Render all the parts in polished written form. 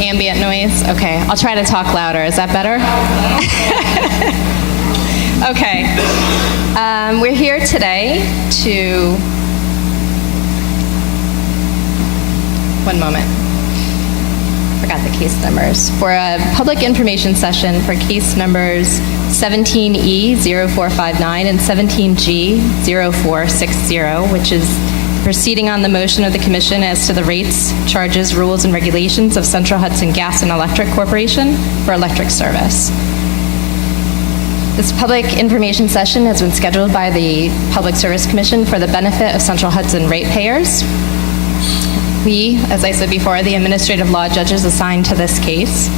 Ambient noise? Okay, I'll try to talk louder. Is that better? Okay. We're here today to... One moment. Forgot the case numbers. For a public information session for case numbers 17E0459 and 17G0460, which is proceeding on the motion of the Commission as to the rates, charges, rules, and regulations of Central Hudson Gas and Electric Corporation for electric service. This public information session has been scheduled by the Public Service Commission for the benefit of Central Hudson ratepayers. We, as I said before, are the administrative law judges assigned to this case.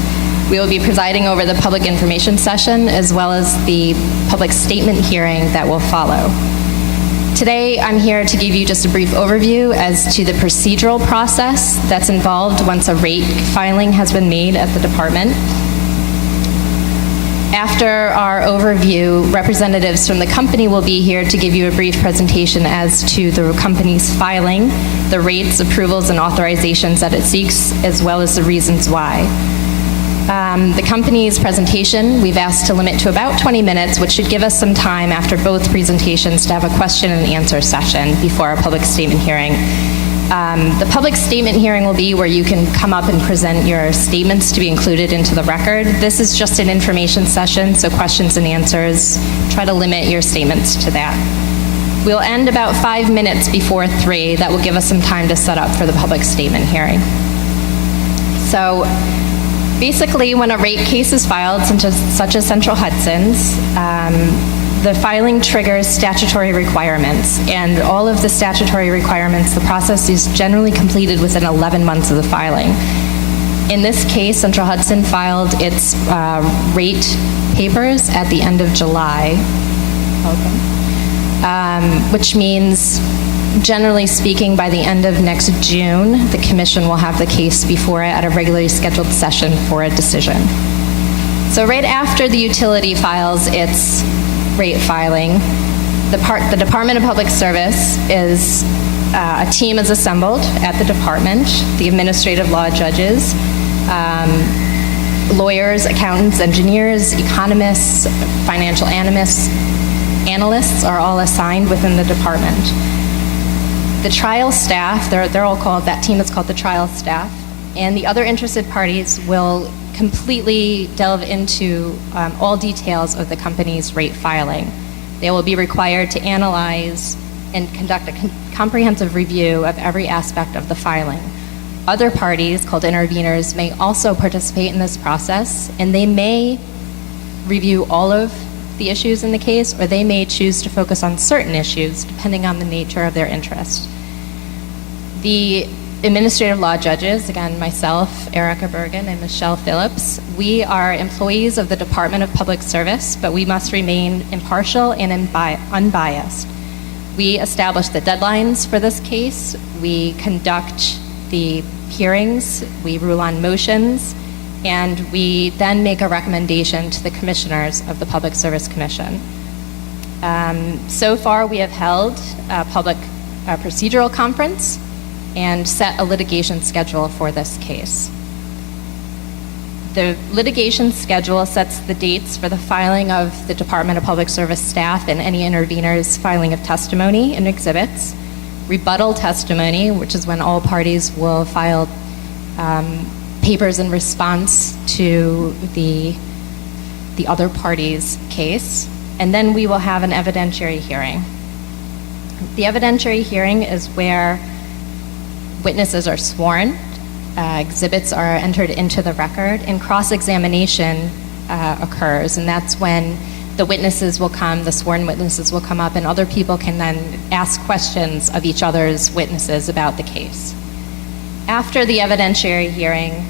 We will be presiding over the public information session as well as the public statement hearing that will follow. Today, I'm here to give you just a brief overview as to the procedural process that's involved once a rate filing has been made at the department. After our overview, representatives from the company will be here to give you a brief presentation as to the company's filing, the rates, approvals, and authorizations that it seeks, as well as the reasons why. The company's presentation, we've asked to limit to about 20 minutes, which should give us some time after both presentations to have a question and answer session before our public statement hearing. The public statement hearing will be where you can come up and present your statements to be included into the record. This is just an information session, so questions and answers, try to limit your statements to that. We'll end about 5 minutes before 3. That will give us some time to set up for the public statement hearing. So basically, when a rate case is filed, such as Central Hudson's, the filing triggers statutory requirements, and all of the statutory requirements, the process is generally completed within 11 months of the filing. In this case, Central Hudson filed its rate papers at the end of July, which means, generally speaking, by the end of next June, the Commission will have the case before it at a regularly scheduled session for a decision. So right after the utility files its rate filing, the Department of Public Service is, a team is assembled at the department, the administrative law judges, lawyers, accountants, engineers, economists, financial analysts are all assigned within the department. The trial staff, they're all called, that team is called the trial staff, and the other interested parties will completely delve into all details of the company's rate filing. They will be required to analyze and conduct a comprehensive review of every aspect of the filing. Other parties, called interveners, may also participate in this process, and they may review all of the issues in the case, or they may choose to focus on certain issues depending on the nature of their interest. The administrative law judges, again, myself, Erica Bergen, and Michelle Phillips, we are employees of the Department of Public Service, but we must remain impartial and unbiased. We establish the deadlines for this case, we conduct the hearings, we rule on motions, and we then make a recommendation to the commissioners of the Public Service Commission. So far, we have held a public procedural conference and set a litigation schedule for this case. The litigation schedule sets the dates for the filing of the Department of Public Service staff and any interveners' filing of testimony and exhibits, rebuttal testimony, which is when all parties will file papers in response to the other party's case, and then we will have an evidentiary hearing. The evidentiary hearing is where witnesses are sworn, exhibits are entered into the record, and cross-examination occurs, and that's when the witnesses will come, the sworn witnesses will come up, and other people can then ask questions of each other's witnesses about the case. After the evidentiary hearing,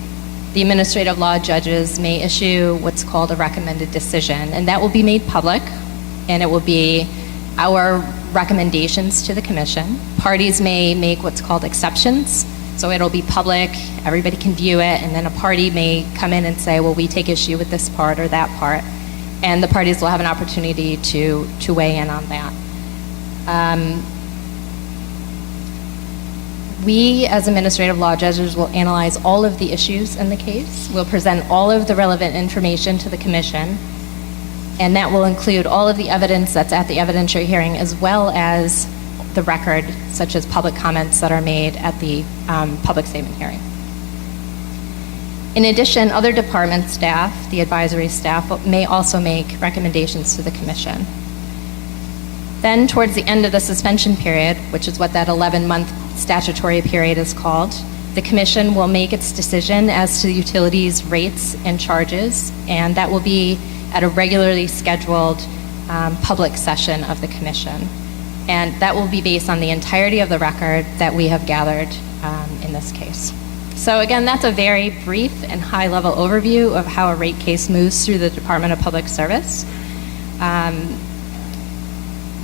the administrative law judges may issue what's called a recommended decision, and that will be made public, and it will be our recommendations to the commission. Parties may make what's called exceptions, so it'll be public, everybody can view it, and then a party may come in and say, well, we take issue with this part or that part, and the parties will have an opportunity to weigh in on that. We, as administrative law judges, will analyze all of the issues in the case. We'll present all of the relevant information to the commission, and that will include all of the evidence that's at the evidentiary hearing, as well as the record, such as public comments that are made at the public statement hearing. In addition, other department staff, the advisory staff, may also make recommendations to the commission. Then, towards the end of the suspension period, which is what that 11-month statutory period is called, the commission will make its decision as to the utilities rates and charges, and that will be at a regularly scheduled public session of the commission. And that will be based on the entirety of the record that we have gathered in this case. So again, that's a very brief and high-level overview of how a rate case moves through the Department of Public Service.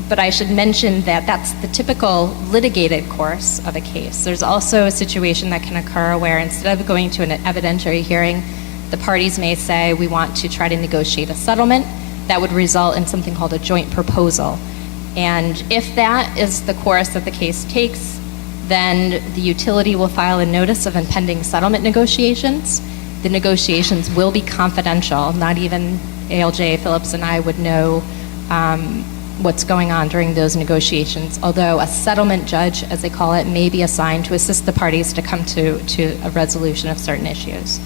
But I should mention that that's the typical litigated course of a case. There's also a situation that can occur where instead of going to an evidentiary hearing, the parties may say, we want to try to negotiate a settlement that would result in something called a joint proposal. And if that is the course that the case takes, then the utility will file a notice of impending settlement negotiations. The negotiations will be confidential. Not even ALJ, Phillips, and I would know what's going on during those negotiations, although a settlement judge, as they call it, may be assigned to assist the parties to come to a resolution of certain issues.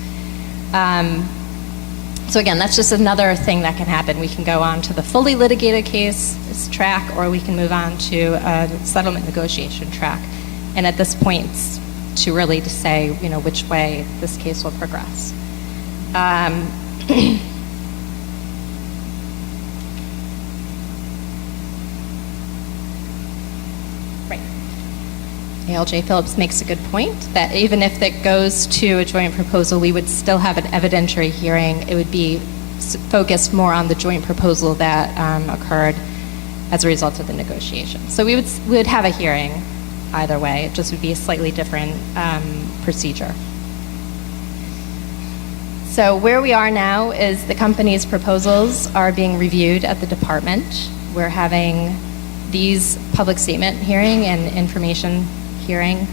So again, that's just another thing that can happen. We can go on to the fully litigated case track, or we can move on to a settlement negotiation track. And at this point, it's too early to say, which way this case will progress. ALJ Phillips makes a good point that even if it goes to a joint proposal, we would still have an evidentiary hearing. It would be focused more on the joint proposal that occurred as a result of the negotiation. So we would have a hearing either way. It just would be a slightly different procedure. So where we are now is the company's proposals are being reviewed at the department. We're having these public statement hearing and information hearing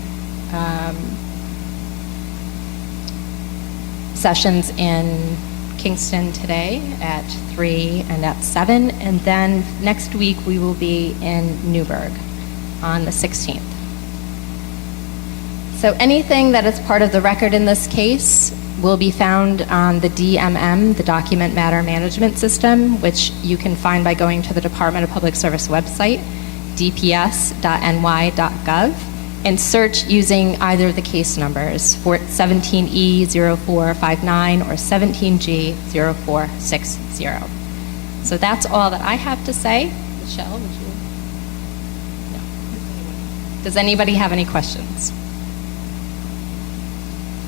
sessions in Kingston today at 3 and at 7, and then next week we will be in Newburgh on the 16th. So anything that is part of the record in this case will be found on the DMM, the Document Matter Management System, which you can find by going to the Department of Public Service website, dps.ny.gov, and search using either of the case numbers, for 17E0459 or 17G0460. So that's all that I have to say. Michelle, would you? No. Does anybody have any questions?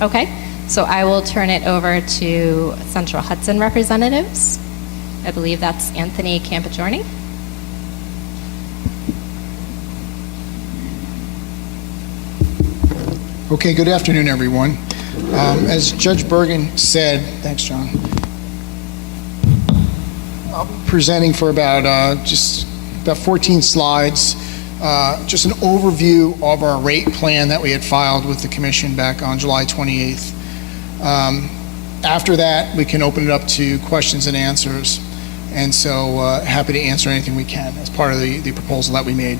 Okay, so I will turn it over to Central Hudson representatives. I believe that's Anthony Campigiorni. Okay, good afternoon, everyone. As Judge Bergen said, thanks, John. I'll be presenting for about 14 slides, just an overview of our rate plan that we had filed with the Commission back on July 28th. After that, we can open it up to questions and answers, and so happy to answer anything we can as part of the proposal that we made.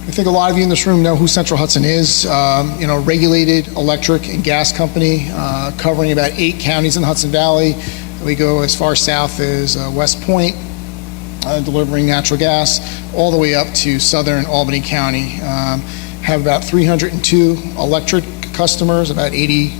I think a lot of you in this room know who Central Hudson is. Regulated electric and gas company covering about 8 counties in the Hudson Valley. We go as far south as West Point, delivering natural gas, all the way up to southern Albany County. Have about 302 electric customers, about 80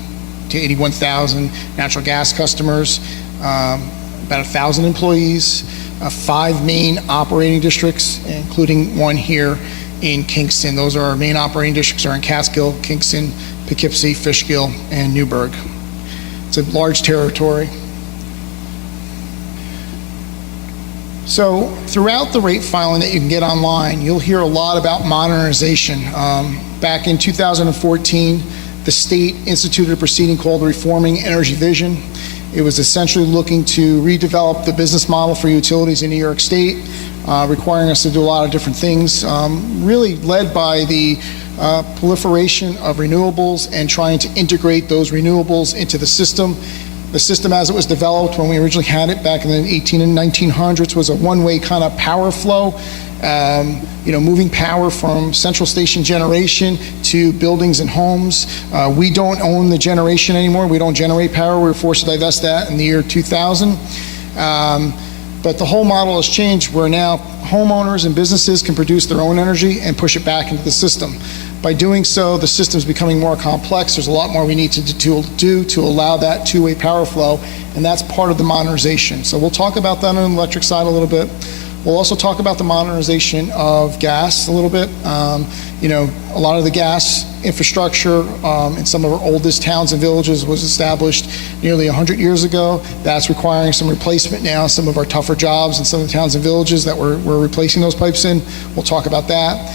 to 81,000 natural gas customers, about 1,000 employees, 5 main operating districts, including one here in Kingston. Those are our main operating districts are in Catskill, Kingston, Poughkeepsie, Fishkill, and Newburgh. It's a large territory. So throughout the rate filing that you can get online, you'll hear a lot about modernization. Back in 2014, the state instituted a proceeding called Reforming Energy Vision. It was essentially looking to redevelop the business model for utilities in New York State, requiring us to do a lot of different things, really led by the proliferation of renewables and trying to integrate those renewables into the system. The system as it was developed when we originally had it back in the 18 and 1900s was a one-way kind of power flow, moving power from central station generation to buildings and homes. We don't own the generation anymore. We don't generate power. We were forced to divest that in the year 2000. But the whole model has changed where now homeowners and businesses can produce their own energy and push it back into the system. By doing so, the system is becoming more complex. There's a lot more we need to do to allow that two-way power flow, and that's part of the modernization. So we'll talk about that on the electric side a little bit. We'll also talk about the modernization of gas a little bit. A lot of the gas infrastructure in some of our oldest towns and villages was established nearly 100 years ago. That's requiring some replacement now, some of our tougher jobs in some of the towns and villages that we're replacing those pipes in. We'll talk about that.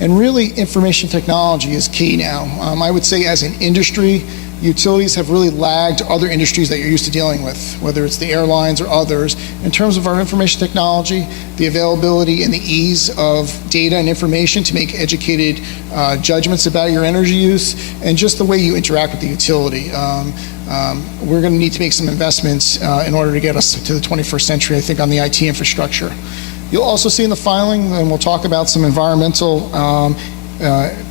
And really, information technology is key now. I would say as an industry, utilities have really lagged other industries that you're used to dealing with, whether it's the airlines or others. In terms of our information technology, the availability and the ease of data and information to make educated judgments about your energy use, and just the way you interact with the utility. We're going to need to make some investments in order to get us to the 21st century, I think, on the IT infrastructure. You'll also see in the filing, and we'll talk about some environmental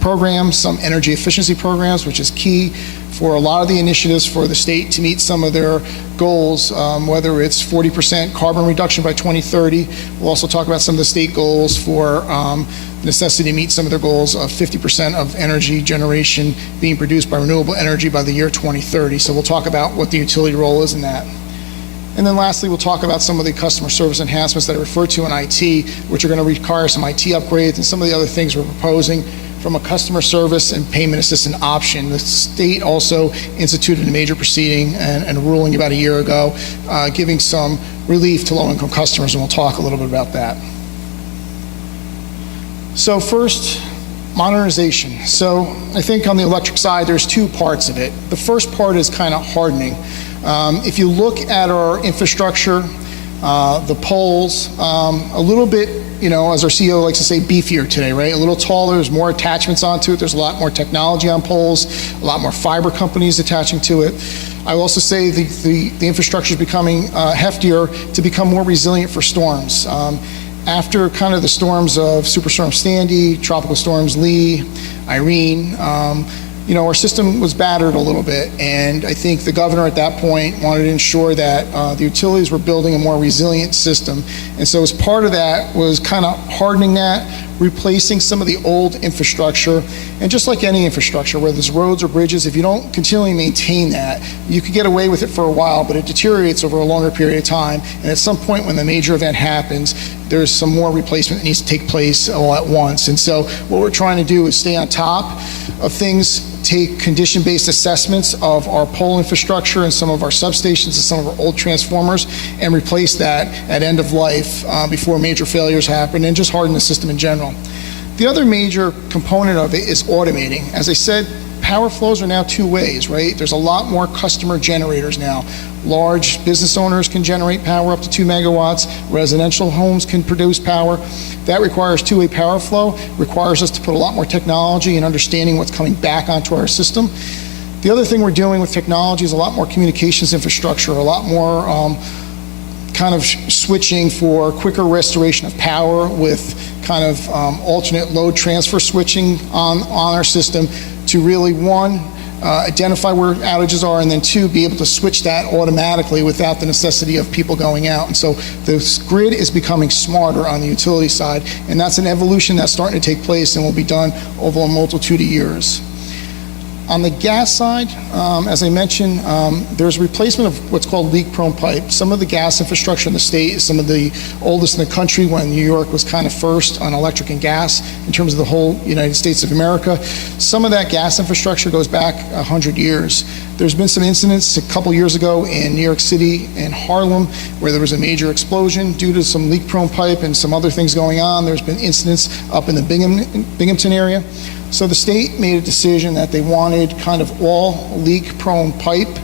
programs, some energy efficiency programs, which is key for a lot of the initiatives for the state to meet some of their goals, whether it's 40% carbon reduction by 2030. We'll also talk about some of the state goals for necessity to meet some of their goals of 50% of energy generation being produced by renewable energy by the year 2030. So we'll talk about what the utility role is in that. And then lastly, we'll talk about some of the customer service enhancements that I referred to in IT, which are going to require some IT upgrades and some of the other things we're proposing from a customer service and payment assistant option. The state also instituted a major proceeding and a ruling about a year ago, giving some relief to low-income customers, and we'll talk a little bit about that. So first, modernization. So I think on the electric side, there's two parts of it. The first part is kind of hardening. If you look at our infrastructure, the poles, a little bit, as our CEO likes to say, beefier today, right? A little taller, there's more attachments onto it, there's a lot more technology on poles, a lot more fiber companies attaching to it. I will also say the infrastructure is becoming heftier to become more resilient for storms. After kind of the storms of Superstorm Sandy, Tropical Storms Lee, Irene, our system was battered a little bit, and I think the governor at that point wanted to ensure that the utilities were building a more resilient system. And so as part of that was kind of hardening that, replacing some of the old infrastructure. And just like any infrastructure, whether it's roads or bridges, if you don't continually maintain that, you could get away with it for a while, but it deteriorates over a longer period of time. And at some point when the major event happens, there's some more replacement that needs to take place all at once. And so what we're trying to do is stay on top of things, take condition-based assessments of our pole infrastructure and some of our substations and some of our old transformers and replace that at end of life before major failures happen, and just harden the system in general. The other major component of it is automating. As I said, power flows are now two ways, right? There's a lot more customer generators now. Large business owners can generate power up to 2 megawatts. Residential homes can produce power. That requires two-way power flow, requires us to put a lot more technology and understanding what's coming back onto our system. The other thing we're doing with technology is a lot more communications infrastructure, a lot more kind of switching for quicker restoration of power with kind of alternate load transfer switching on our system to really, one, identify where outages are, and then two, be able to switch that automatically without the necessity of people going out. And so the grid is becoming smarter on the utility side, and that's an evolution that's starting to take place and will be done over a multitude of years. On the gas side, as I mentioned, there's replacement of what's called leak-prone pipe. Some of the gas infrastructure in the state is some of the oldest in the country, when New York was kind of first on electric and gas in terms of the whole United States of America. Some of that gas infrastructure goes back 100 years. There's been some incidents a couple years ago in New York City and Harlem where there was a major explosion due to some leak-prone pipe and some other things going on. There's been incidents up in the Binghamton area. So the state made a decision that they wanted kind of all leak-prone pipe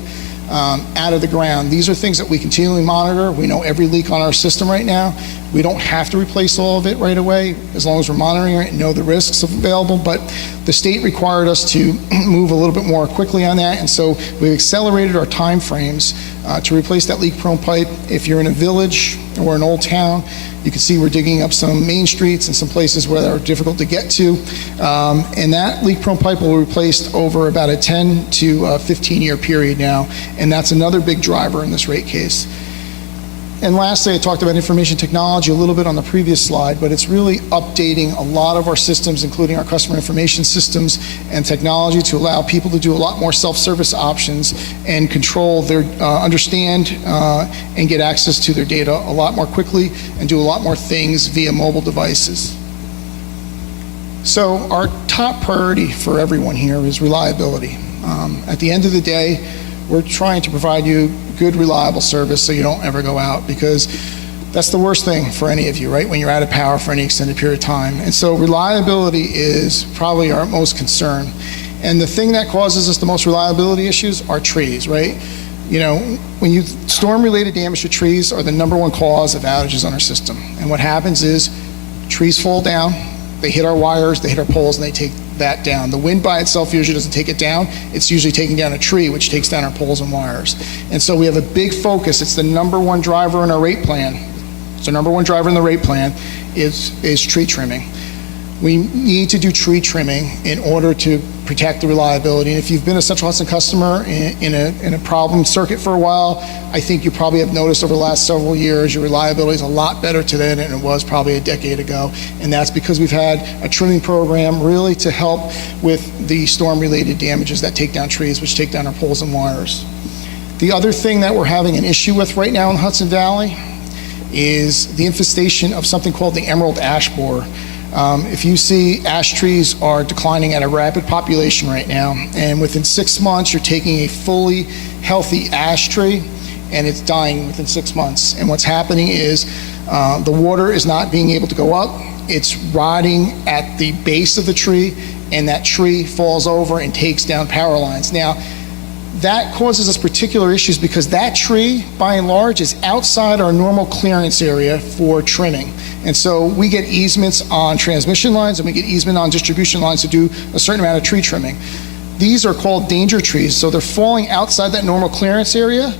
out of the ground. These are things that we continually monitor. We know every leak on our system right now. We don't have to replace all of it right away as long as we're monitoring it and know the risks available, but the state required us to move a little bit more quickly on that, and so we've accelerated our time frames to replace that leak-prone pipe. If you're in a village or an old town, you can see we're digging up some main streets and some places where they're difficult to get to, and that leak-prone pipe will be replaced over about a 10 to 15-year period now, and that's another big driver in this rate case. And lastly, I talked about information technology a little bit on the previous slide, but it's really updating a lot of our systems, including our customer information systems and technology, to allow people to do a lot more self-service options and control their, understand and get access to their data a lot more quickly and do a lot more things via mobile devices. So our top priority for everyone here is reliability. At the end of the day, we're trying to provide you good, reliable service so you don't ever go out, because that's the worst thing for any of you, right? When you're out of power for any extended period of time. And so reliability is probably our most concern. And the thing that causes us the most reliability issues are trees, right? You know, when you storm-related damage to trees are the #1 cause of outages on our system. And what happens is trees fall down, they hit our wires, they hit our poles, and they take that down. The wind by itself usually doesn't take it down. It's usually taking down a tree, which takes down our poles and wires. And so we have a big focus. It's the #1 driver in our rate plan. It's the #1 driver in the rate plan is tree trimming. We need to do tree trimming in order to protect the reliability. And if you've been a Central Hudson customer in a problem circuit for a while, I think you probably have noticed over the last several years your reliability is a lot better today than it was probably a decade ago. And that's because we've had a trimming program really to help with the storm-related damages that take down trees, which take down our poles and wires. The other thing that we're having an issue with right now in the Hudson Valley is the infestation of something called the emerald ash borer. If you see, ash trees are declining at a rapid population right now, and within 6 months you're taking a fully healthy ash tree and it's dying within 6 months. And what's happening is the water is not being able to go up, it's rotting at the base of the tree, and that tree falls over and takes down power lines. Now, that causes us particular issues because that tree, by and large, is outside our normal clearance area for trimming. And so we get easements on transmission lines and we get easement on distribution lines to do a certain amount of tree trimming. These are called danger trees, so they're falling outside that normal clearance area.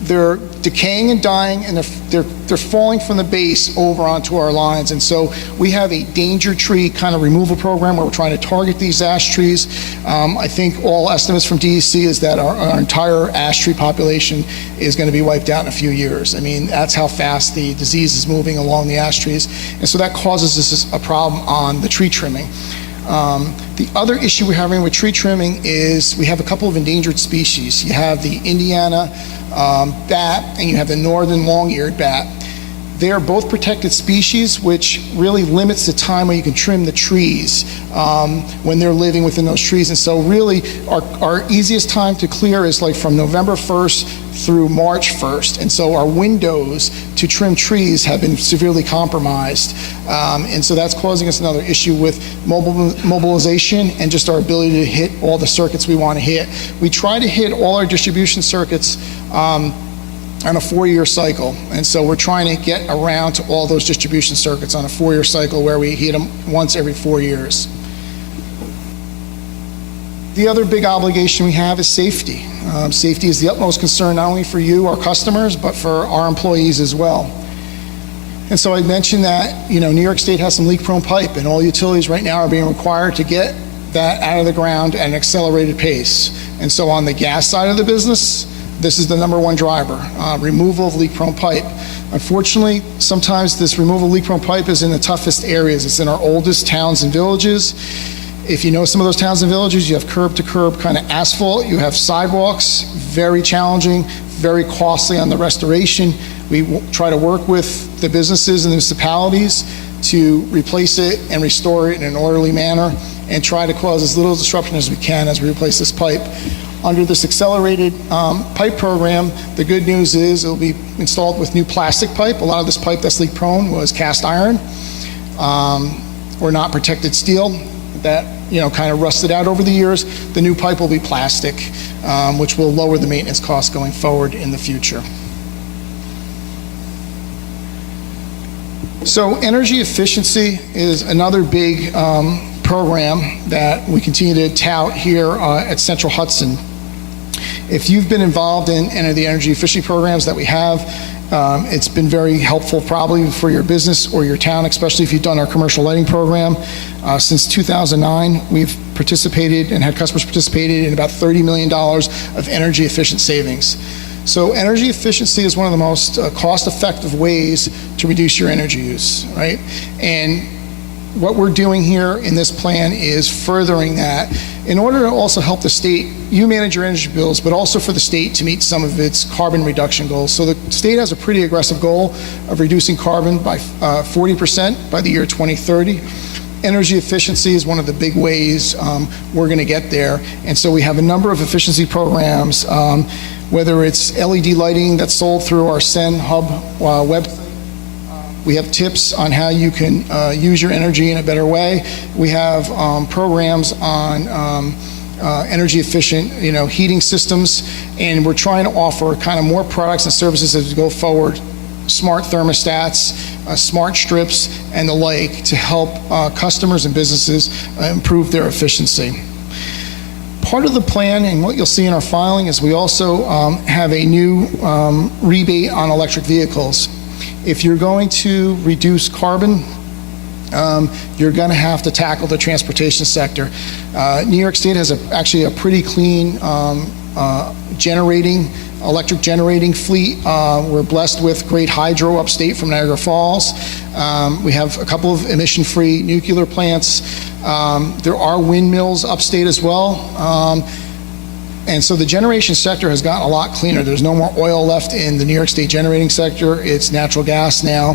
They're decaying and dying, and they're falling from the base over onto our lines. And so we have a danger tree kind of removal program where we're trying to target these ash trees. I think all estimates from DEC is that our entire ash tree population is going to be wiped out in a few years. I mean, that's how fast the disease is moving along the ash trees. And so that causes us a problem on the tree trimming. The other issue we're having with tree trimming is we have a couple of endangered species. You have the Indiana bat and you have the northern long-eared bat. They are both protected species, which really limits the time when you can trim the trees when they're living within those trees. And so really our easiest time to clear is like from November 1st through March 1st. And so our windows to trim trees have been severely compromised. And so that's causing us another issue with mobilization and just our ability to hit all the circuits we want to hit. We try to hit all our distribution circuits on a 4-year cycle. And so we're trying to get around to all those distribution circuits on a 4-year cycle where we hit them once every 4 years. The other big obligation we have is safety. Safety is the utmost concern not only for you, our customers, but for our employees as well. And so I mentioned that, you know, New York State has some leak-prone pipe, and all utilities right now are being required to get that out of the ground at an accelerated pace. And so on the gas side of the business, this is the #1 driver, removal of leak-prone pipe. Unfortunately, sometimes this removal of leak-prone pipe is in the toughest areas. It's in our oldest towns and villages. If you know some of those towns and villages, you have curb-to-curb kind of asphalt. You have sidewalks, very challenging, very costly on the restoration. We try to work with the businesses and the municipalities to replace it and restore it in an orderly manner and try to cause as little disruption as we can as we replace this pipe. Under this accelerated pipe program, the good news is it'll be installed with new plastic pipe. A lot of this pipe that's leak prone was cast iron or not protected steel. That kind of rusted out over the years. The new pipe will be plastic, which will lower the maintenance costs going forward in the future. So energy efficiency is another big program that we continue to tout here at Central Hudson. If you've been involved in any of the energy efficiency programs that we have, it's been very helpful probably for your business or your town, especially if you've done our commercial lighting program. Since 2009, we've participated and had customers participated in about $30 million of energy efficient savings. So energy efficiency is one of the most cost-effective ways to reduce your energy use, right? And what we're doing here in this plan is furthering that in order to also help the state, you manage your energy bills, but also for the state to meet some of its carbon reduction goals. So the state has a pretty aggressive goal of reducing carbon by 40% by the year 2030. Energy efficiency is one of the big ways we're going to get there. And so we have a number of efficiency programs, whether it's LED lighting that's sold through our Sen Hub website. We have tips on how you can use your energy in a better way. We have programs on energy efficient, heating systems, and we're trying to offer kind of more products and services as we go forward. Smart thermostats, smart strips, and the like to help customers and businesses improve their efficiency. Part of the plan, and what you'll see in our filing, is we also have a new rebate on electric vehicles. If you're going to reduce carbon, you're going to have to tackle the transportation sector. New York State has actually a pretty clean electric generating fleet. We're blessed with great hydro upstate from Niagara Falls. We have a couple of emission-free nuclear plants. There are windmills upstate as well. And so the generation sector has gotten a lot cleaner. There's no more oil left in the New York State generating sector. It's natural gas now,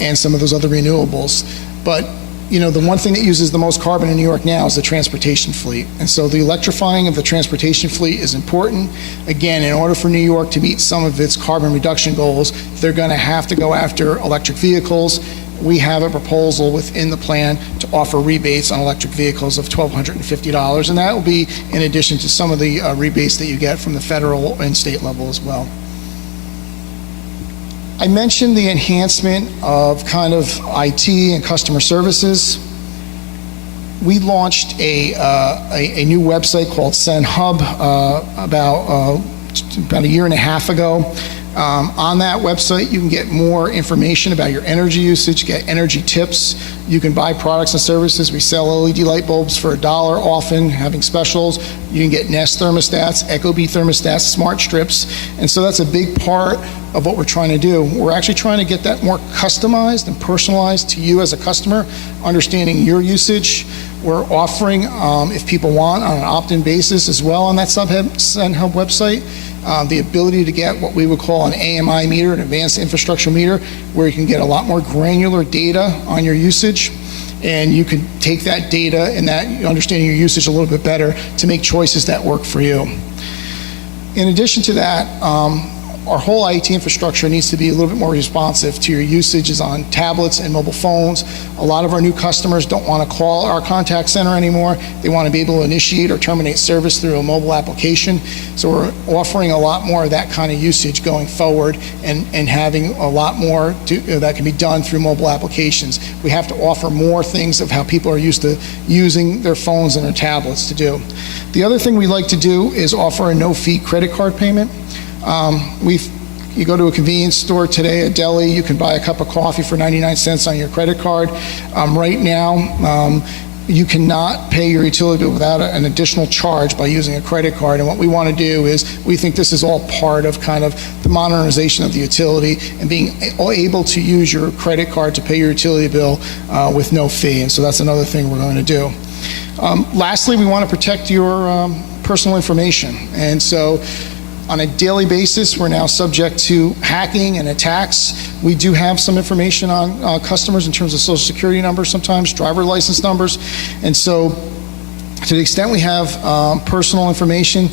and some of those other renewables. But the one thing that uses the most carbon in New York now is the transportation fleet. And so the electrifying of the transportation fleet is important. Again, in order for New York to meet some of its carbon reduction goals, they're going to have to go after electric vehicles. We have a proposal within the plan to offer rebates on electric vehicles of $1,250, and that will be in addition to some of the rebates that you get from the federal and state level as well. I mentioned the enhancement of kind of IT and customer services. We launched a new website called Sen Hub about a year and a half ago. On that website, you can get more information about your energy usage, get energy tips. You can buy products and services. We sell LED light bulbs for $1 often, having specials. You can get Nest thermostats, ecobee thermostats, smart strips. And so that's a big part of what we're trying to do. We're actually trying to get that more customized and personalized to you as a customer, understanding your usage. We're offering, if people want, on an opt-in basis as well on that Sen Hub website, the ability to get what we would call an AMI meter, an advanced infrastructure meter, where you can get a lot more granular data on your usage, and you can take that data and that understanding your usage a little bit better to make choices that work for you. In addition to that, our whole IT infrastructure needs to be a little bit more responsive to your usages on tablets and mobile phones. A lot of our new customers don't want to call our contact center anymore. They want to be able to initiate or terminate service through a mobile application. So we're offering a lot more of that kind of usage going forward, and having a lot more that can be done through mobile applications. We have to offer more things of how people are used to using their phones and their tablets to do. The other thing we like to do is offer a no-fee credit card payment. You go to a convenience store today, a deli, you can buy a cup of coffee for 99 cents on your credit card. Right now, you cannot pay your utility bill without an additional charge by using a credit card. And what we want to do is, we think this is all part of kind of the modernization of the utility and being able to use your credit card to pay your utility bill with no fee. And so that's another thing we're going to do. Lastly, we want to protect your personal information. And so on a daily basis, we're now subject to hacking and attacks. We do have some information on customers in terms of social security numbers sometimes, driver license numbers. And so to the extent we have personal information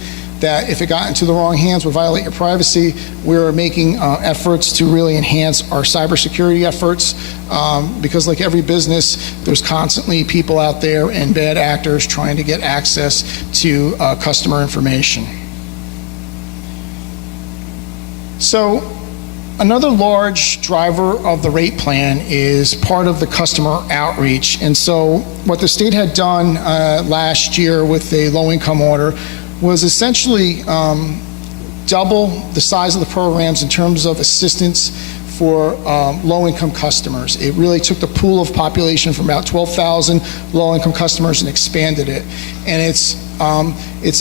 that if it got into the wrong hands would violate your privacy. We're making efforts to really enhance our cybersecurity efforts because like every business, there's constantly people out there and bad actors trying to get access to customer information. So another large driver of the rate plan is part of the customer outreach. And so what the state had done last year with a low-income order was essentially double the size of the programs in terms of assistance for low-income customers. It really took the pool of population from about 12,000 low-income customers and expanded it. And it's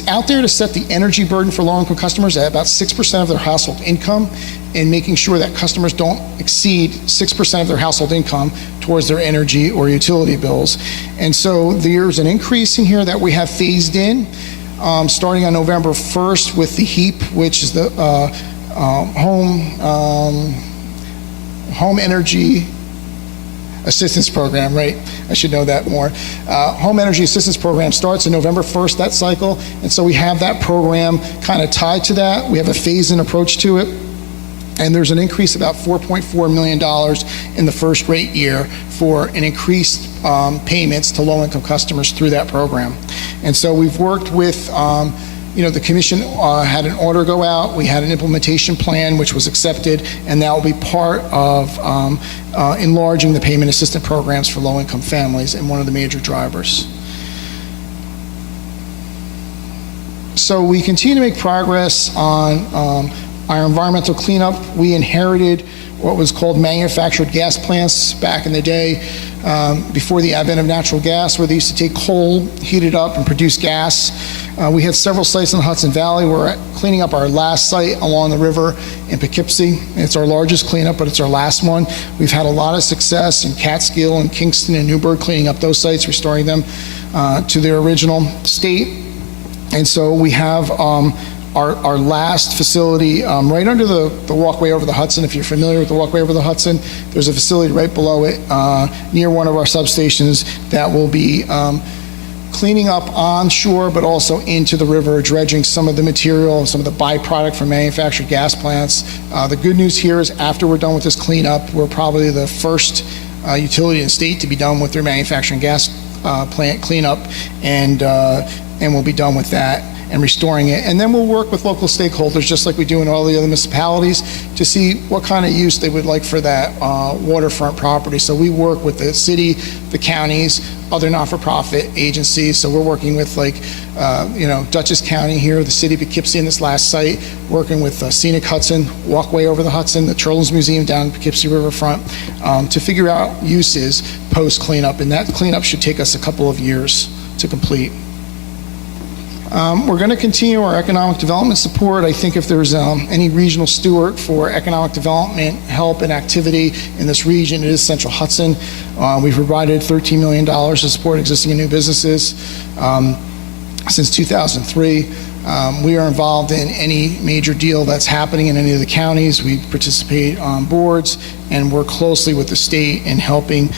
out there to set the energy burden for low-income customers at about 6% of their household income, and making sure that customers don't exceed 6% of their household income towards their energy or utility bills. And so there's an increase in here that we have phased in, starting on November 1st with the HEAP, which is the Home Energy Assistance Program, right? I should know that more. Home Energy Assistance Program starts on November 1st, that cycle, and so we have that program kind of tied to that. We have a phase-in approach to it, and there's an increase of about $4.4 million in the first rate year for an increased payments to low-income customers through that program. And so we've worked with the commission had an order go out. We had an implementation plan which was accepted, and that will be part of enlarging the payment assistance programs for low-income families and one of the major drivers. So we continue to make progress on our environmental cleanup. We inherited what was called manufactured gas plants back in the day, before the advent of natural gas, where they used to take coal, heat it up, and produce gas. We had several sites in the Hudson Valley. We're cleaning up our last site along the river in Poughkeepsie. It's our largest cleanup, but it's our last one. We've had a lot of success in Catskill and Kingston and Newburgh, cleaning up those sites, restoring them to their original state. And so we have our last facility right under the walkway over the Hudson. If you're familiar with the walkway over the Hudson, there's a facility right below it near one of our substations that will be cleaning up onshore, but also into the river, dredging some of the material, some of the byproduct from manufactured gas plants. The good news here is after we're done with this cleanup, we're probably the first utility in the state to be done with their manufacturing gas plant cleanup, and we'll be done with that and restoring it. And then we'll work with local stakeholders, just like we do in all the other municipalities, to see what kind of use they would like for that waterfront property. So we work with the city, the counties, other not-for-profit agencies. So we're working with Dutchess County here, the city of Poughkeepsie in this last site, working with Scenic Hudson, walkway over the Hudson, the Turtles Museum down Poughkeepsie Riverfront, to figure out uses post-cleanup. And that cleanup should take us a couple of years to complete. We're going to continue our economic development support. I think if there's any regional steward for economic development help and activity in this region, it is Central Hudson. We've provided $13 million to support existing and new businesses since 2003. We are involved in any major deal that's happening in any of the counties. We participate on boards and work closely with the state in helping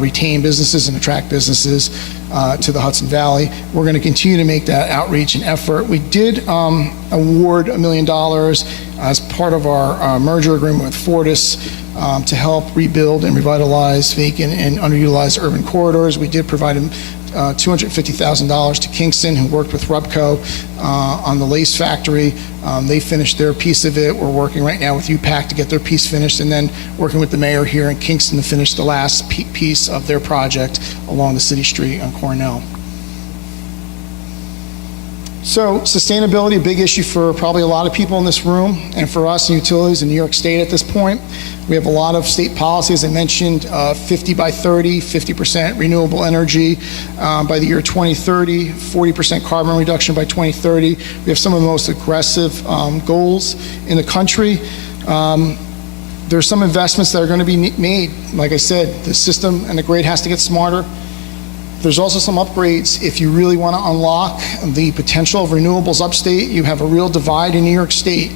retain businesses and attract businesses to the Hudson Valley. We're going to continue to make that outreach and effort. We did award $1 million as part of our merger agreement with Fortis to help rebuild and revitalize vacant and underutilized urban corridors. We did provide $250,000 to Kingston, who worked with Rubco on the lace factory. They finished their piece of it. We're working right now with UPAC to get their piece finished, and then working with the mayor here in Kingston to finish the last piece of their project along the city street on Cornell. So sustainability, a big issue for probably a lot of people in this room, and for us in utilities in New York State at this point. We have a lot of state policies. I mentioned 50 by 30, 50% renewable energy by the year 2030, 40% carbon reduction by 2030. We have some of the most aggressive goals in the country. There's some investments that are going to be made. Like I said, the system and the grid has to get smarter. There's also some upgrades if you really want to unlock the potential of renewables upstate. You have a real divide in New York State.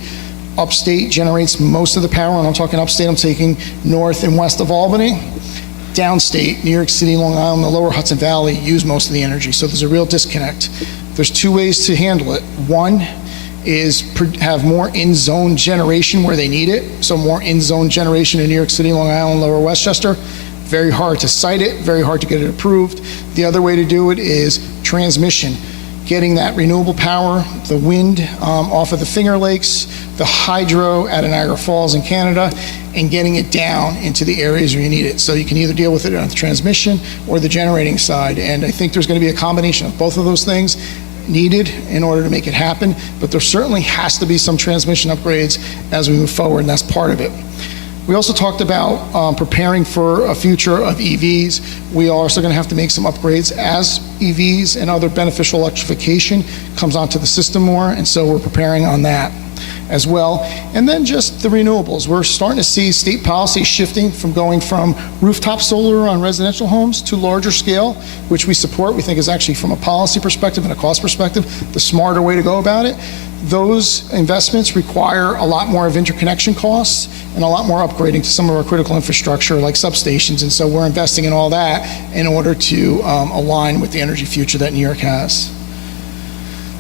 Upstate generates most of the power, and I'm talking upstate, I'm taking north and west of Albany. Downstate, New York City, Long Island, the lower Hudson Valley use most of the energy, so there's a real disconnect. There's two ways to handle it. One, is have more in-zone generation where they need it. So more in-zone generation in New York City, Long Island, Lower Westchester. Very hard to cite it, very hard to get it approved. The other way to do it is transmission. Getting that renewable power, the wind off of the Finger Lakes, the hydro out of Niagara Falls in Canada, and getting it down into the areas where you need it. So you can either deal with it on the transmission or the generating side. And I think there's going to be a combination of both of those things needed in order to make it happen. But there certainly has to be some transmission upgrades as we move forward, and that's part of it. We also talked about preparing for a future of EVs. We are also going to have to make some upgrades as EVs and other beneficial electrification comes onto the system more, and so we're preparing on that as well. And then just the renewables. We're starting to see state policy shifting from going from rooftop solar on residential homes to larger scale, which we support. We think is actually, from a policy perspective and a cost perspective, the smarter way to go about it. Those investments require a lot more of interconnection costs and a lot more upgrading to some of our critical infrastructure like substations, and so we're investing in all that in order to align with the energy future that New York has.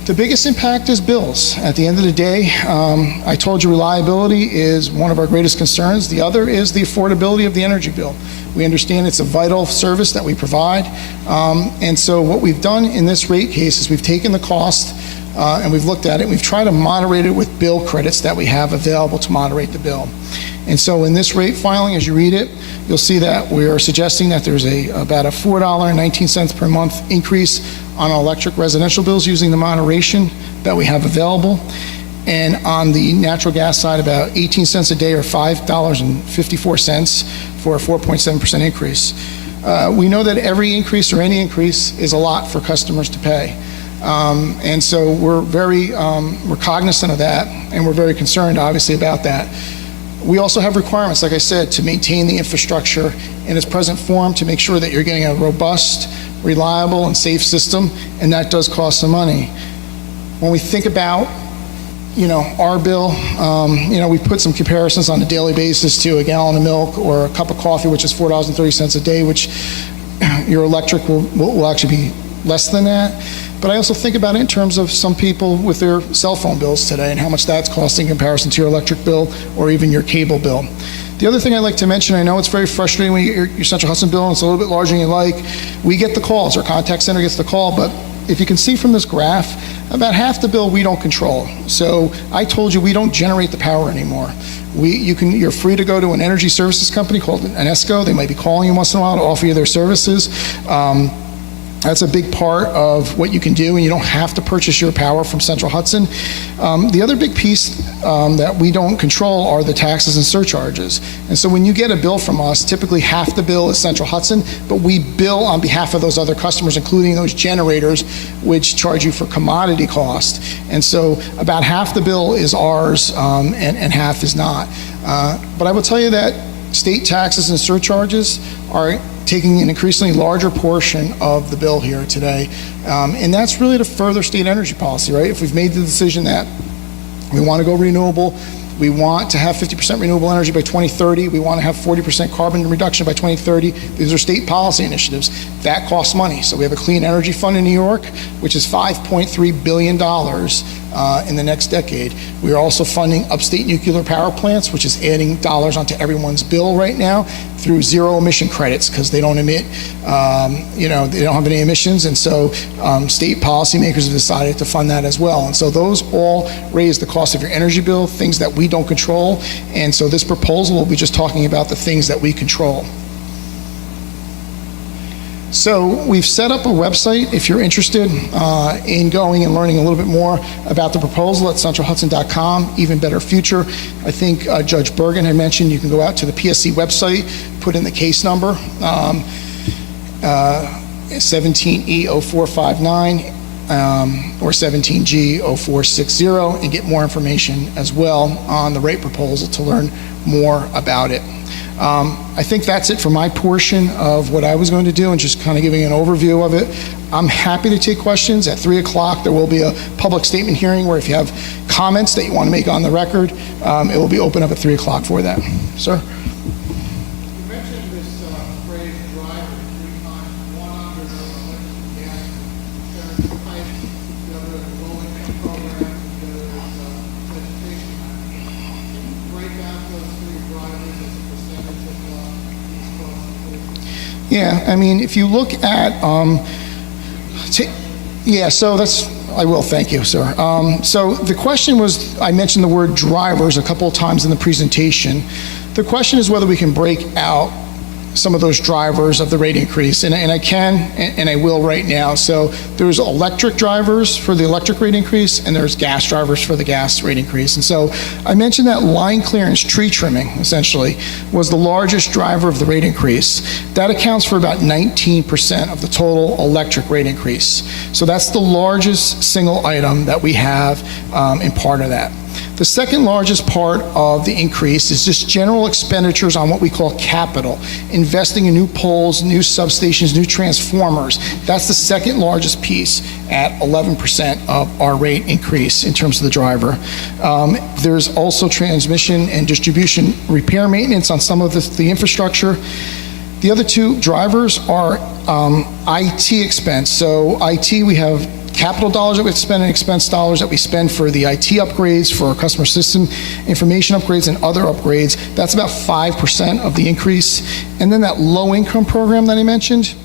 The biggest impact is bills. At the end of the day, I told you reliability is one of our greatest concerns. The other is the affordability of the energy bill. We understand it's a vital service that we provide, and so what we've done in this rate case is we've taken the cost and we've looked at it, and we've tried to moderate it with bill credits that we have available to moderate the bill. And so in this rate filing, as you read it, you'll see that we are suggesting that there's about a $4.19 per month increase on electric residential bills using the moderation that we have available. And on the natural gas side, about 18 cents a day, or $5.54 for a 4.7% increase. We know that every increase or any increase is a lot for customers to pay. And so we're cognizant of that, and we're very concerned, obviously, about that. We also have requirements, like I said, to maintain the infrastructure in its present form to make sure that you're getting a robust, reliable, and safe system, and that does cost some money. When we think about, our bill, we put some comparisons on a daily basis to a gallon of milk or a cup of coffee, which is $4.30 a day, which your electric will actually be less than that. But I also think about it in terms of some people with their cell phone bills today and how much that's costing in comparison to your electric bill or even your cable bill. The other thing I'd like to mention, I know it's very frustrating when you get your Central Hudson bill and it's a little bit larger than you like. We get the calls, our contact center gets the call, but if you can see from this graph, about half the bill we don't control. So I told you we don't generate the power anymore. You're free to go to an energy services company called an ESCO. They might be calling you once in a while to offer you their services. That's a big part of what you can do, and you don't have to purchase your power from Central Hudson. The other big piece that we don't control are the taxes and surcharges. And so when you get a bill from us, typically half the bill is Central Hudson, but we bill on behalf of those other customers, including those generators, which charge you for commodity cost. And so about half the bill is ours, and half is not. But I will tell you that state taxes and surcharges are taking an increasingly larger portion of the bill here today. And that's really to further state energy policy, right? If we've made the decision that we want to go renewable, we want to have 50% renewable energy by 2030, we want to have 40% carbon reduction by 2030, these are state policy initiatives. That costs money. So we have a clean energy fund in New York, which is $5.3 billion in the next decade. We are also funding upstate nuclear power plants, which is adding dollars onto everyone's bill right now through zero emission credits, because they don't emit, they don't have any emissions, and so state policymakers have decided to fund that as well. And so those all raise the cost of your energy bill, things that we don't control, and so this proposal will be just talking about the things that we control. So we've set up a website if you're interested in going and learning a little bit more about the proposal at centralhudson.com, Even Better Future. I think Judge Bergen had mentioned you can go out to the PSC website, put in the case number, 17E0459 or 17G0460, and get more information as well on the rate proposal to learn more about it. I think that's it for my portion of what I was going to do, and just kind of giving an overview of it. I'm happy to take questions. At 3 o'clock, there will be a public statement hearing where if you have comments that you want to make on the record, it will be open up at 3 o'clock for that. Sir? You mentioned this phrase, driver, 3 times, one under electric gas, pipe, the other rolling program, the other Yeah, I mean, if you look at, yeah, so I will, thank you, sir. So the question was, I mentioned the word drivers a couple of times in the presentation. The question is whether we can break out some of those drivers of the rate increase, and I can, and I will right now. So there's electric drivers for the electric rate increase, and there's gas drivers for the gas rate increase. And so I mentioned that line clearance, tree trimming, essentially, was the largest driver of the rate increase. That accounts for about 19% of the total electric rate increase. So that's the largest single item that we have in part of that. The second largest part of the increase is just general expenditures on what we call capital, investing in new poles, new substations, new transformers. That's the second largest piece at 11% of our rate increase in terms of the driver. There's also transmission and distribution repair maintenance on some of the infrastructure. The other two drivers are IT expense. So IT, we have capital dollars that we spend and expense dollars that we spend for the IT upgrades, for our customer system information upgrades and other upgrades. That's about 5% of the increase. And then that low income program that I mentioned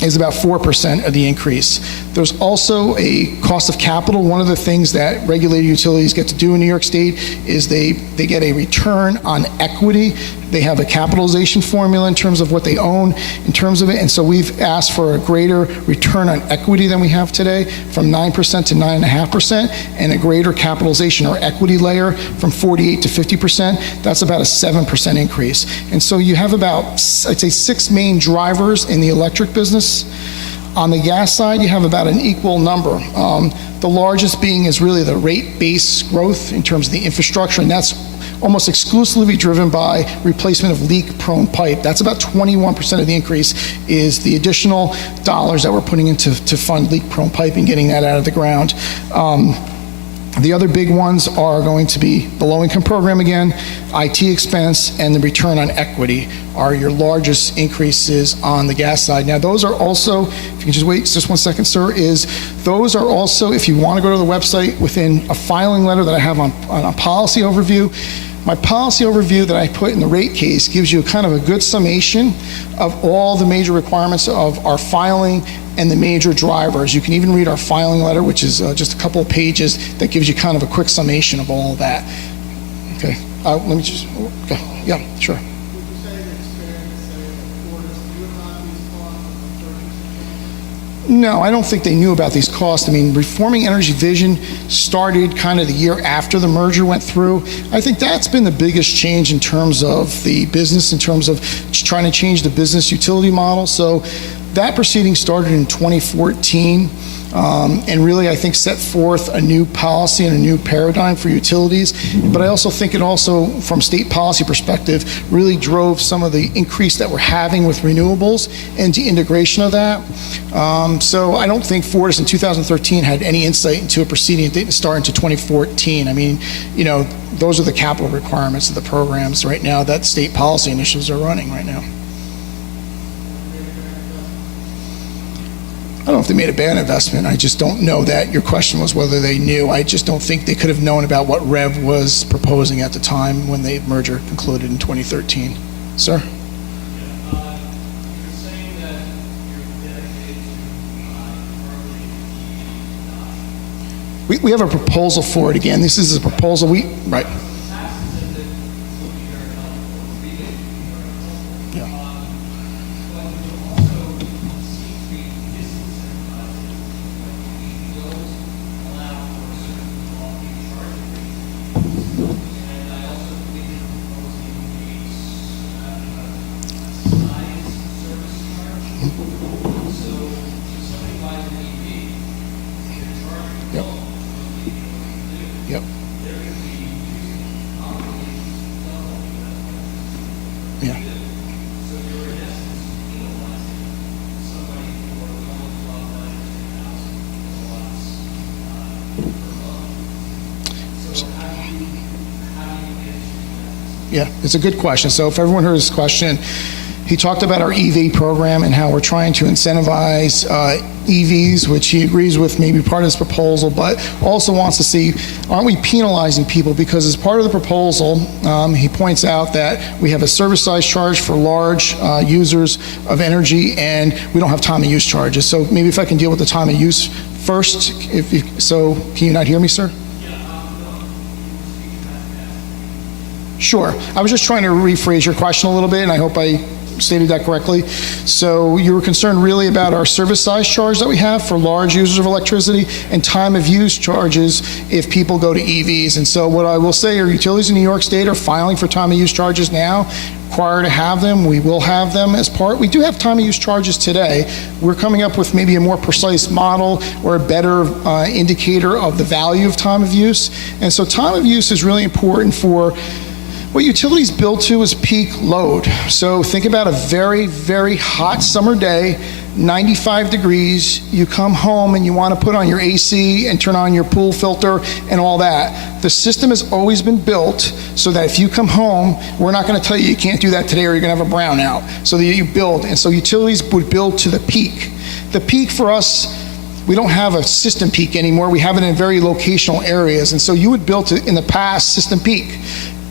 is about 4% of the increase. There's also a cost of capital. One of the things that regulated utilities get to do in New York State is they get a return on equity. They have a capitalization formula in terms of what they own, in terms of it, and so we've asked for a greater return on equity than we have today, from 9% to 9.5%, and a greater capitalization or equity layer from 48 to 50%. That's about a 7% increase. And so you have about, I'd say, 6 main drivers in the electric business. On the gas side, you have about an equal number. The largest being is really the rate base growth in terms of the infrastructure, and that's almost exclusively driven by replacement of leak-prone pipe. That's about 21% of the increase, is the additional dollars that we're putting into to fund leak-prone pipe and getting that out of the ground. The other big ones are going to be the low-income program again, IT expense, and the return on equity are your largest increases on the gas side. Now, those are also, if you can just wait just one second, sir, those are also, if you want to go to the website, within a filing letter that I have on a policy overview. My policy overview that I put in the rate case gives you kind of a good summation of all the major requirements of our filing and the major drivers. You can even read our filing letter, which is just a couple of pages that gives you kind of a quick summation of all of that. Okay, let me just, okay, yeah, sure. No, I don't think they knew about these costs. I mean, Reforming Energy Vision started kind of the year after the merger went through. I think that's been the biggest change in terms of the business, in terms of trying to change the business utility model. So that proceeding started in 2014. And really, I think, set forth a new policy and a new paradigm for utilities. But I also think it also, from state policy perspective, really drove some of the increase that we're having with renewables and the integration of that. So I don't think Fortis in 2013 had any insight into a proceeding. It didn't start into 2014. I mean, you know, those are the capital requirements of the programs right now that state policy initiatives are running right now. I don't know if they made a bad investment. I just don't know that. Your question was whether they knew. I just don't think they could have known about what REV was proposing at the time when the merger concluded in 2013. Sir? You're saying that you're dedicated to We have a proposal for it again. This is a proposal. Right. Yep. Yeah. Yeah, it's a good question. So if everyone heard this question, He talked about our EV program and how we're trying to incentivize EVs, which he agrees with maybe part of this proposal, but also wants to see, aren't we penalizing people? Because as part of the proposal, he points out that we have a service size charge for large users of energy, and we don't have time of use charges. So maybe if I can deal with the time of use first, so can you not hear me, sir? Sure. I was just trying to rephrase your question a little bit, and I hope I stated that correctly. So you were concerned really about our service size charge that we have for large users of electricity and time of use charges if people go to EVs. And so what I will say are utilities in New York State are filing for time of use charges now. Required to have them. We will have them as part. We do have time of use charges today. We're coming up with maybe a more precise model or a better indicator of the value of time of use. And so time of use is really important for what utilities build to is peak load. So think about a very, very hot summer day, 95 degrees, you come home and you want to put on your AC and turn on your pool filter and all that. The system has always been built so that if you come home, we're not going to tell you you can't do that today or you're going to have a brownout. So that you build, and so utilities would build to the peak. The peak for us, we don't have a system peak anymore. We have it in very locational areas, and so you would build to, in the past, system peak.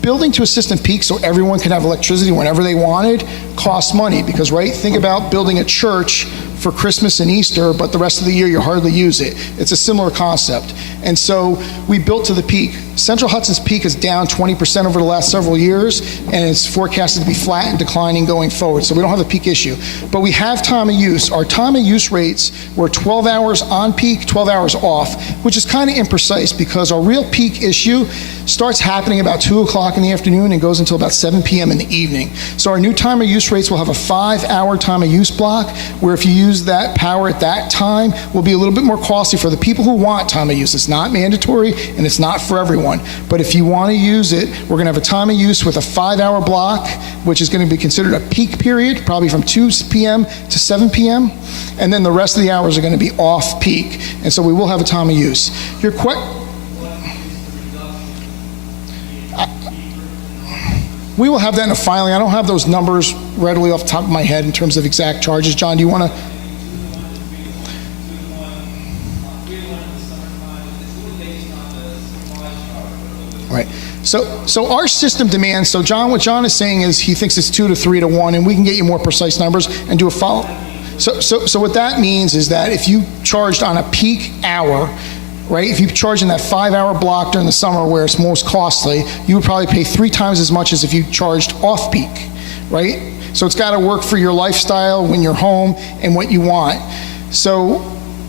Building to a system peak so everyone can have electricity whenever they wanted costs money because, right, think about building a church for Christmas and Easter, but the rest of the year you hardly use it. It's a similar concept. And so we built to the peak. Central Hudson's peak is down 20% over the last several years, and it's forecasted to be flat and declining going forward. So we don't have a peak issue. But we have time of use. Our time of use rates were 12 hours on peak, 12 hours off, which is kind of imprecise because our real peak issue starts happening about 2 o'clock in the afternoon and goes until about 7 p.m. in the evening. So our new time of use rates will have a 5-hour time of use block, where if you use that power at that time, will be a little bit more costly for the people who want time of use. It's not mandatory and it's not for everyone. But if you want to use it, we're going to have a time of use with a 5-hour block, which is going to be considered a peak period, probably from 2 p.m. to 7 p.m. And then the rest of the hours are going to be off peak. And so we will have a time of use. Your we will have that in a filing. I don't have those numbers readily off the top of my head in terms of exact charges. John, do you want to? Right. So our system demands, so John, what John is saying is he thinks it's 2 to 3 to 1, and we can get you more precise numbers and do a follow. So what that means is that if you charged on a peak hour, right, if you charge in that 5-hour block during the summer where it's most costly, you would probably pay 3 times as much as if you charged off peak, right? So it's got to work for your lifestyle when you're home and what you want. So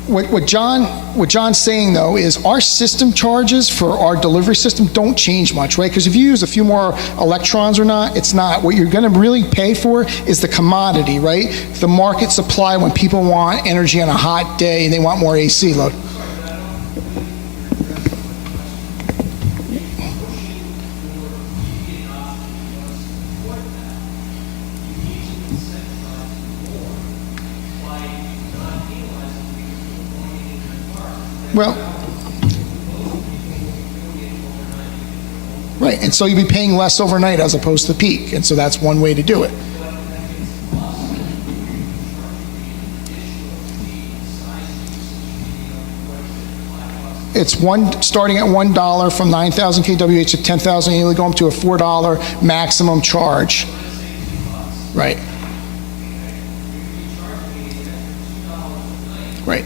what John's saying though is our system charges for our delivery system don't change much, right? Because if you use a few more electrons or not, it's not. What you're going to really pay for is the commodity, right? The market supply when people want energy on a hot day and they want more AC load. Well, right, and so you'd be paying less overnight as opposed to peak, and so that's one way to do it. It's starting at $1 from 9,000 kWh to 10,000 annually, going up to a $4 maximum charge. Right. Right.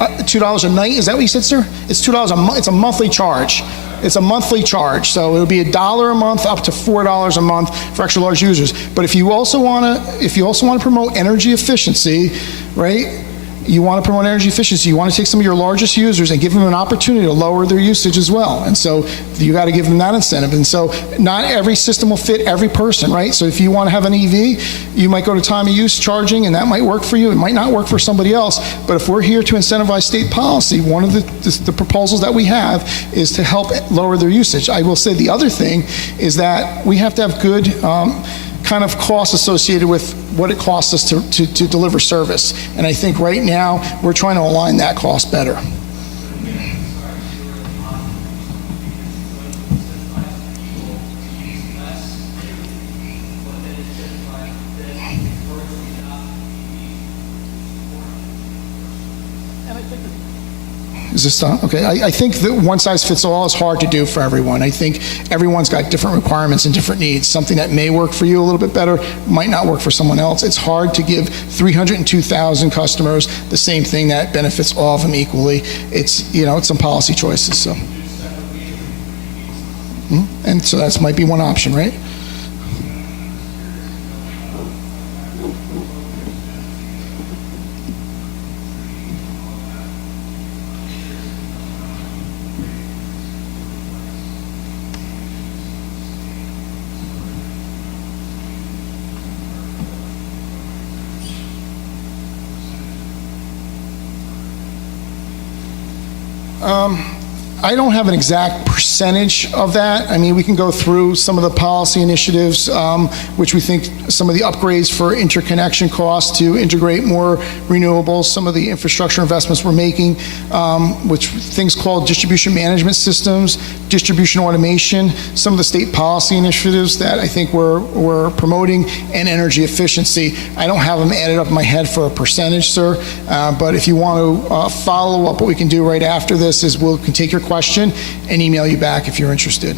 $2 a night, is that what you said, sir? It's $2 a month. It's a monthly charge. It's a monthly charge, so it'll be $1 a month up to $4 a month for extra large users. But if you also want to promote energy efficiency, right? You want to promote energy efficiency. You want to take some of your largest users and give them an opportunity to lower their usage as well. And so you got to give them that incentive. And so not every system will fit every person, right? So if you want to have an EV, you might go to time of use charging, and that might work for you. It might not work for somebody else. But if we're here to incentivize state policy, one of the proposals that we have is to help lower their usage. I will say the other thing is that we have to have good kind of costs associated with what it costs us to deliver service. And I think right now we're trying to align that cost better. Is this done? Okay, I think that one size fits all is hard to do for everyone. I think everyone's got different requirements and different needs. Something that may work for you a little bit better might not work for someone else. It's hard to give 302,000 customers the same thing that benefits all of them equally. It's, you know, it's some policy choices, so. And so that might be one option, right? I don't have an exact percentage of that. I mean, we can go through some of the policy initiatives, which we think some of the upgrades for interconnection costs to integrate more renewables, some of the infrastructure investments we're making, which things called distribution management systems, distribution automation, some of the state policy initiatives that I think we're promoting, and energy efficiency. I don't have them added up in my head for a percentage, sir, but if you want to follow up, what we can do right after this is we can take your question and email you back if you're interested.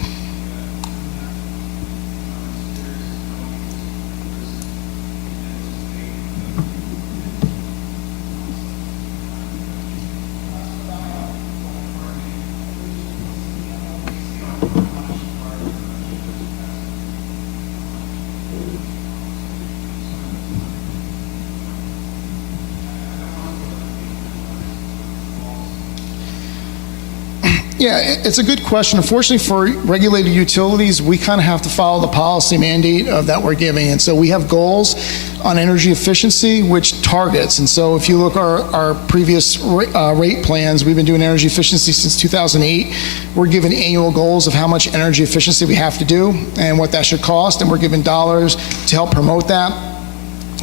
Yeah, it's a good question. Unfortunately, for regulated utilities, we kind of have to follow the policy mandate of that we're giving. And so we have goals on energy efficiency, which targets. And so if you look at our previous rate plans, we've been doing energy efficiency since 2008. We're given annual goals of how much energy efficiency we have to do and what that should cost. And we're given dollars to help promote that.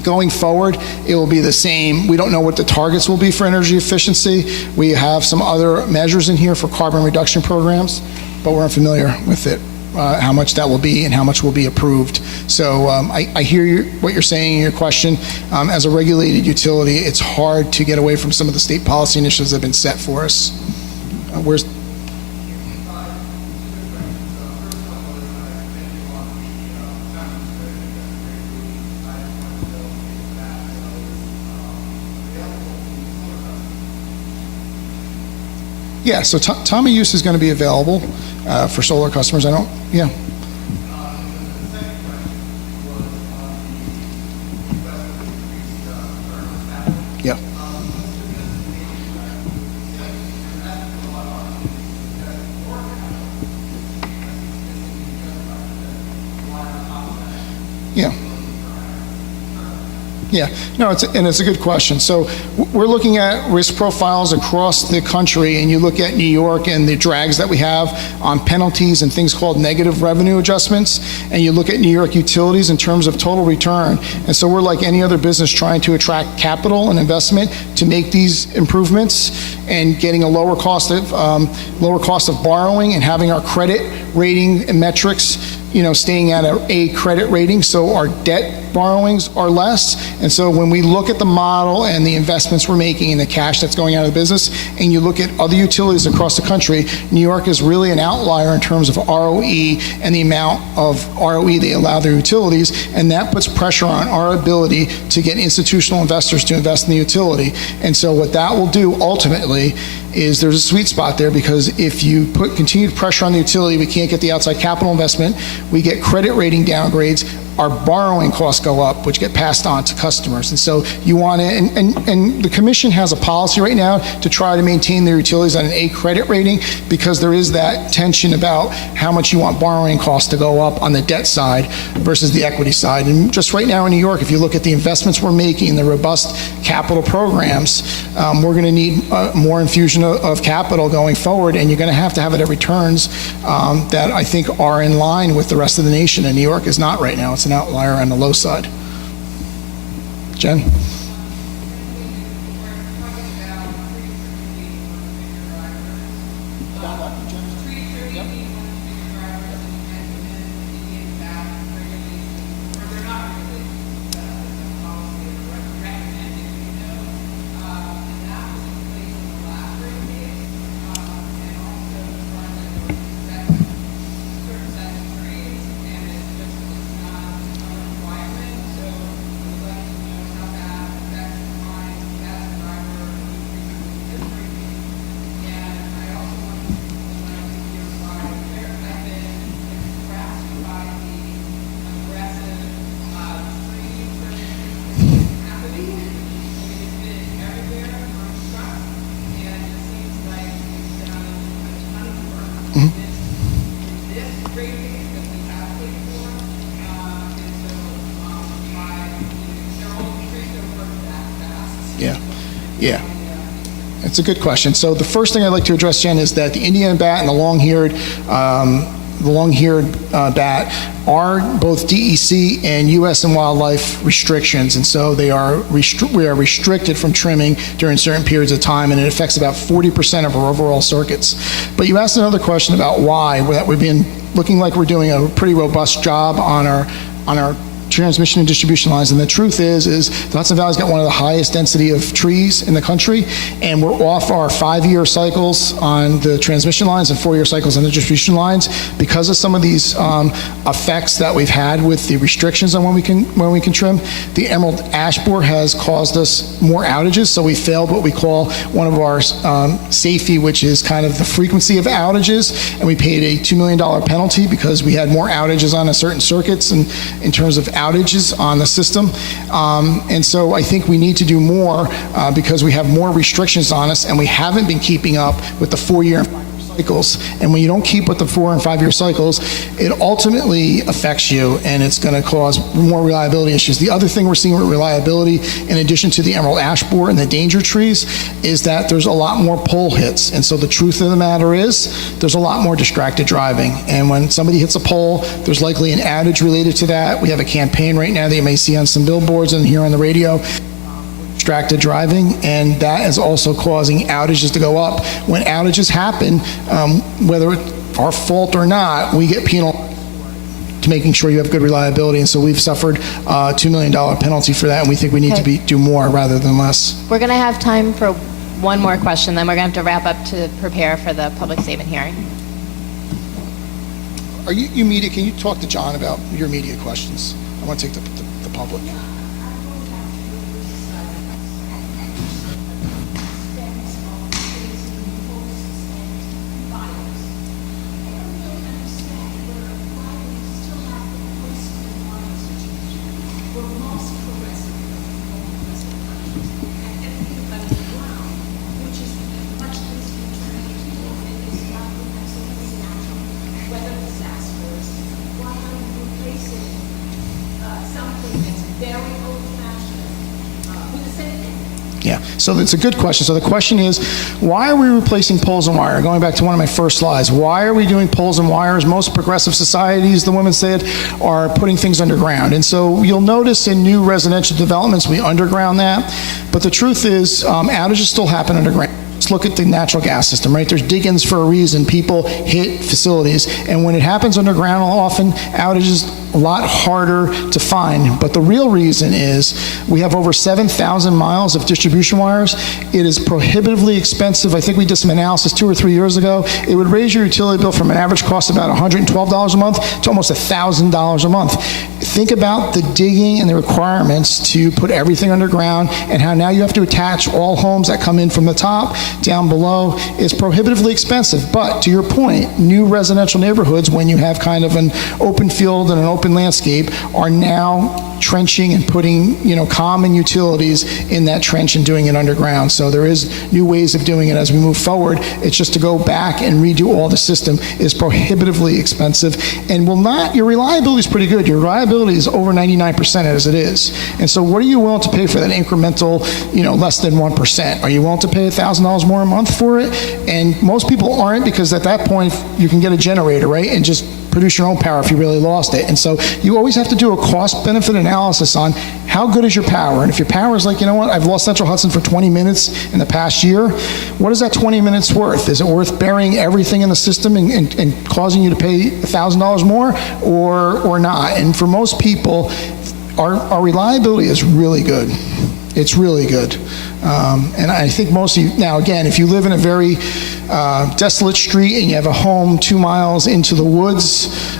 Going forward, it will be the same. We don't know what the targets will be for energy efficiency. We have some other measures in here for carbon reduction programs, but we're unfamiliar with it, how much that will be and how much will be approved. So I hear what you're saying in your question. As a regulated utility, it's hard to get away from some of the state policy initiatives that have been set for us. Where's Yeah, so time of use is going to be available for solar customers. Yeah. Yeah. Yeah. Yeah, no, it's a good question. So we're looking at risk profiles across the country, and you look at New York and the drags that we have on penalties and things called negative revenue adjustments, and you look at New York utilities in terms of total return. And so we're like any other business trying to attract capital and investment to make these improvements and getting a lower cost of borrowing and having our credit rating and metrics, you know, staying at a credit rating, so our debt borrowings are less. And so when we look at the model and the investments we're making and the cash that's going out of the business, and you look at other utilities across the country, New York is really an outlier in terms of ROE and the amount of ROE they allow their utilities, and that puts pressure on our ability to get institutional investors to invest in the utility. And so what that will do ultimately is there's a sweet spot there, because if you put continued pressure on the utility, we can't get the outside capital investment, we get credit rating downgrades, our borrowing costs go up, which get passed on to customers. And so you want to, and the commission has a policy right now to try to maintain their utilities on an A credit rating, because there is that tension about how much you want borrowing costs to go up on the debt side versus the equity side. And just right now in New York, if you look at the investments we're making, the robust capital programs, we're going to need more infusion of capital going forward, and you're going to have it at returns that I think are in line with the rest of the nation, and New York is not right now. It's an outlier on the low side. Jen? This rating that we have paid for, and so, they're all trees don't work that fast. Yeah. It's a good question. So the first thing I'd like to address, Jen, is that the Indian bat and the long-haired bat are both DEC and U.S. and Wildlife restrictions, and so we are restricted from trimming during certain periods of time, and it affects about 40% of our overall circuits. But you asked another question about why, that we've been looking like we're doing a pretty robust job on our transmission and distribution lines, and the truth is the Hudson Valley's got one of the highest density of trees in the country, and we're off our 5-year cycles on the transmission lines and 4-year cycles on the distribution lines because of some of these effects that we've had with the restrictions on when we can trim. The emerald ash borer has caused us more outages, so we failed what we call one of our safety, which is kind of the frequency of outages, and we paid a $2 million penalty because we had more outages on a certain circuits and in terms of outages on the system. And so I think we need to do more because we have more restrictions on us, and we haven't been keeping up with the 4-year and 5-year cycles. And when you don't keep with the 4 and 5-year cycles, it ultimately affects you, and it's going to cause more reliability issues. The other thing we're seeing with reliability, in addition to the emerald ash borer and the danger trees, is that there's a lot more pole hits. And so the truth of the matter is there's a lot more distracted driving. And when somebody hits a pole, there's likely an outage related to that. We have a campaign right now that you may see on some billboards and hear on the radio, distracted driving, and that is also causing outages to go up. When outages happen, whether it's our fault or not, we get penalized to making sure you have good reliability, and so we've suffered a $2 million penalty for that, and we think we need to do more rather than less. We're going to have time for one more question, then we're going to have to wrap up to prepare for the public statement hearing. Are you media? Can you talk to John about your media questions? I want to take the public. Yeah, so it's a good question. So the question is, why are we replacing poles and wire? Going back to one of my first slides, why are we doing poles and wires? Most progressive societies, the women said, are putting things underground. And so you'll notice in new residential developments, we underground that. But the truth is, outages still happen underground. Let's look at the natural gas system, right? There's dig-ins for a reason. People hit facilities. And when it happens underground, often outages a lot harder to find. But the real reason is we have over 7,000 miles of distribution wires. It is prohibitively expensive. I think we did some analysis 2 or 3 years ago. It would raise your utility bill from an average cost of about $112 a month to almost $1,000 a month. Think about the digging and the requirements to put everything underground, and how now you have to attach all homes that come in from the top down below. Is prohibitively expensive. But to your point, new residential neighborhoods, when you have kind of an open field and an open landscape, are now trenching and putting, common utilities in that trench and doing it underground. So there is new ways of doing it as we move forward. It's just to go back and redo all the system is prohibitively expensive, and your reliability is pretty good. Your reliability is over 99% as it is. And so what are you willing to pay for that incremental, less than 1%? Are you willing to pay $1,000 more a month for it? And most people aren't, because at that point you can get a generator, right? And just produce your own power if you really lost it. And so you always have to do a cost-benefit analysis on how good is your power. And if your power is like, I've lost Central Hudson for 20 minutes in the past year, what is that 20 minutes worth? Is it worth burying everything in the system and causing you to pay $1,000 more or not? And for most people, our reliability is really good. It's really good. And I think most of you, now again, if you live in a very desolate street and you have a home 2 miles into the woods,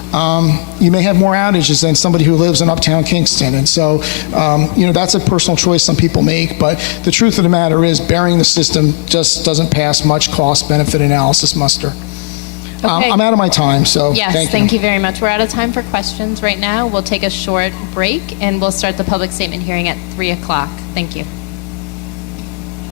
you may have more outages than somebody who lives in uptown Kingston. And so, that's a personal choice some people make, but the truth of the matter is burying the system just doesn't pass much cost-benefit analysis muster. Okay. I'm out of my time, so yes, thank you very much. We're out of time for questions right now. We'll take a short break, and we'll start the public statement hearing at 3 o'clock. Thank you.